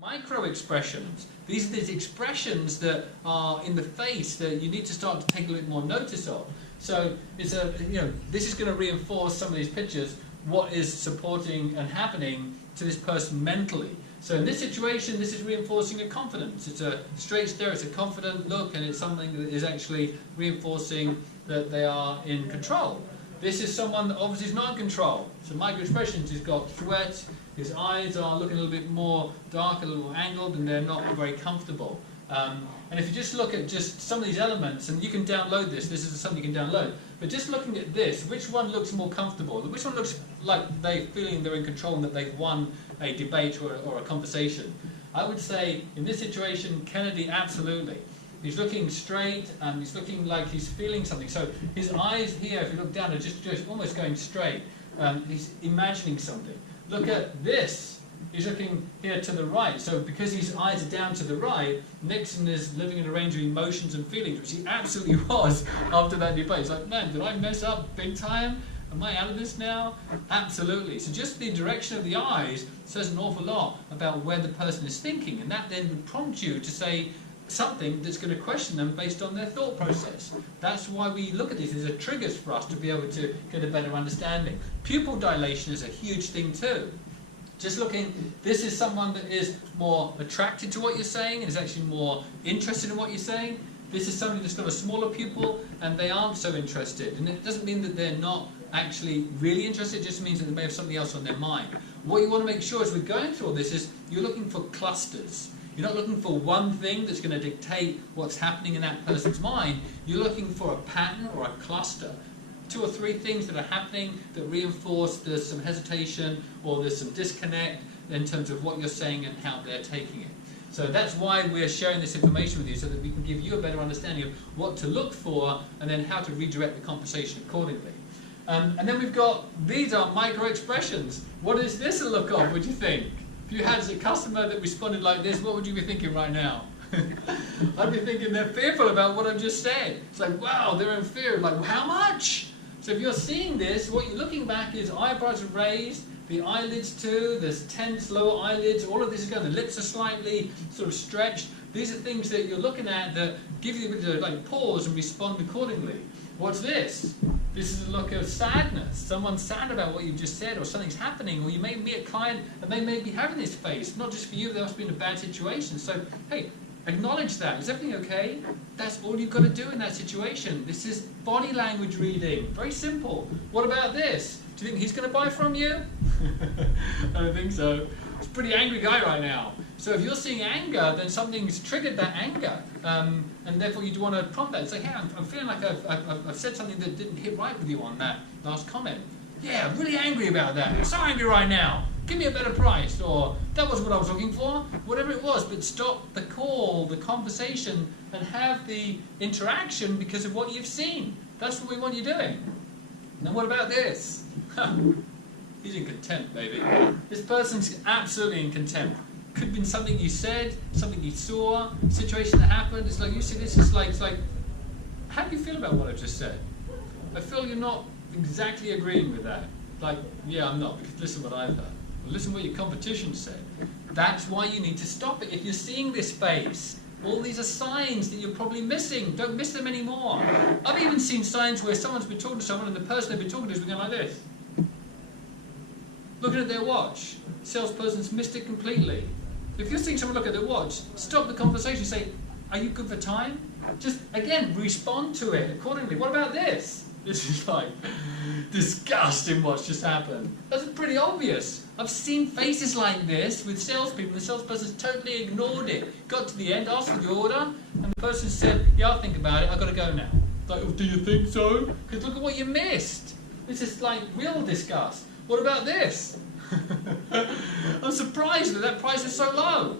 Micro expressions. These are these expressions that are in the face that you need to start to take a little more notice of. So it's this is going to reinforce some of these pictures, what is supporting and happening to this person mentally. So in this situation, this is reinforcing a confidence. It's a straight stare, it's a confident look, and it's something that is actually reinforcing that they are in control. This is someone that obviously is not in control. So micro expressions, he's got sweat, his eyes are looking a little bit more dark, a little more angled, and they're not very comfortable. And if you just look at just some of these elements, and you can download this is something you can download, but just looking at this, which one looks more comfortable? Which one looks like they're feeling they're in control and that they've won a debate or a conversation? I would say, in this situation, Kennedy, absolutely. He's looking straight, and he's looking like he's feeling something. So his eyes here, if you look down, are just almost going straight. He's imagining something. Look at this. He's looking here to the right. So because his eyes are down to the right, Nixon is living in a range of emotions and feelings, which he absolutely was after that debate. He's like, man, did I mess up big time? Am I out of this now? Absolutely. So just the direction of the eyes says an awful lot about where the person is thinking, and that then would prompt you to say something that's going to question them based on their thought process. That's why we look at these. These are triggers for us to be able to get a better understanding. Pupil dilation is a huge thing too. Just looking, this is someone that is more attracted to what you're saying and is actually more interested in what you're saying. This is somebody that's got a smaller pupil and they aren't so interested. And it doesn't mean that they're not actually really interested, it just means that they may have something else on their mind. What you want to make sure as we're going through all this is you're looking for clusters. You're not looking for one thing that's going to dictate what's happening in that person's mind. You're looking for a pattern or a cluster. 2 or 3 things that are happening that reinforce there's some hesitation or there's some disconnect in terms of what you're saying and how they're taking it. So that's why we're sharing this information with you, so that we can give you a better understanding of what to look for and then how to redirect the conversation accordingly. And then we've got, these are micro expressions. What is this a look of, would you think? If you had a customer that responded like this, what would you be thinking right now? I'd be thinking they're fearful about what I've just said. It's like, wow, they're in fear. Like, well, how much? So if you're seeing this, what you're looking back is eyebrows are raised, the eyelids too, there's tense lower eyelids, all of this is going, the lips are slightly sort of stretched. These are things that you're looking at that give you a bit of like pause and respond accordingly. What's this? This is a look of sadness. Someone's sad about what you've just said, or something's happening, or you may meet a client and they may be having this face. Not just for you, they must be in a bad situation. So, hey, acknowledge that. Is everything okay? That's all you've got to do in that situation. This is body language reading. Very simple. What about this? Do you think he's going to buy from you? I don't think so. He's a pretty angry guy right now. So if you're seeing anger, then something's triggered that anger. And therefore you want to prompt that and say, hey, I'm feeling like I've said something that didn't hit right with you on that last comment. Yeah, I'm really angry about that. I'm so angry right now. Give me a better price, or that wasn't what I was looking for, whatever it was, but stop the call, the conversation, and have the interaction because of what you've seen. That's what we want you doing. And what about this? He's in contempt, baby. This person's absolutely in contempt. Could have been something you said, something you saw, a situation that happened. It's like, you see this, it's like, how do you feel about what I've just said? I feel you're not exactly agreeing with that. Like, yeah, I'm not, because listen what I've heard. Well, listen what your competition said. That's why you need to stop it. If you're seeing this face, all these are signs that you're probably missing. Don't miss them anymore. I've even seen signs where someone's been talking to someone and the person they've been talking to has been going like this. Looking at their watch. Salesperson's missed it completely. If you're seeing someone look at their watch, stop the conversation. Say, are you good for time? Just, again, respond to it accordingly. What about this? This is like disgusting what's just happened. That's pretty obvious. I've seen faces like this with salespeople. The salesperson's totally ignored it. Got to the end, asked for the order, and the person said, yeah, I'll think about it. I've got to go now. Like, oh, do you think so? Because look at what you missed. This is like real disgust. What about this? I'm surprised that price is so low.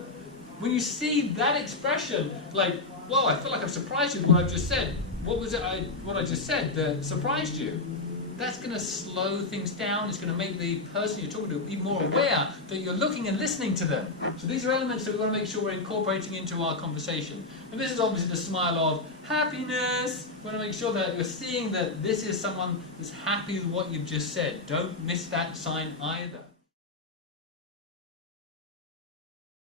When you see that expression, like, whoa, I feel like I'm surprised with what I've just said. What was it what I just said that surprised you? That's going to slow things down. It's going to make the person you're talking to be more aware that you're looking and listening to them. So these are elements that we want to make sure we're incorporating into our conversation. And this is obviously the smile of happiness. We want to make sure that you're seeing that this is someone that's happy with what you've just said. Don't miss that sign either.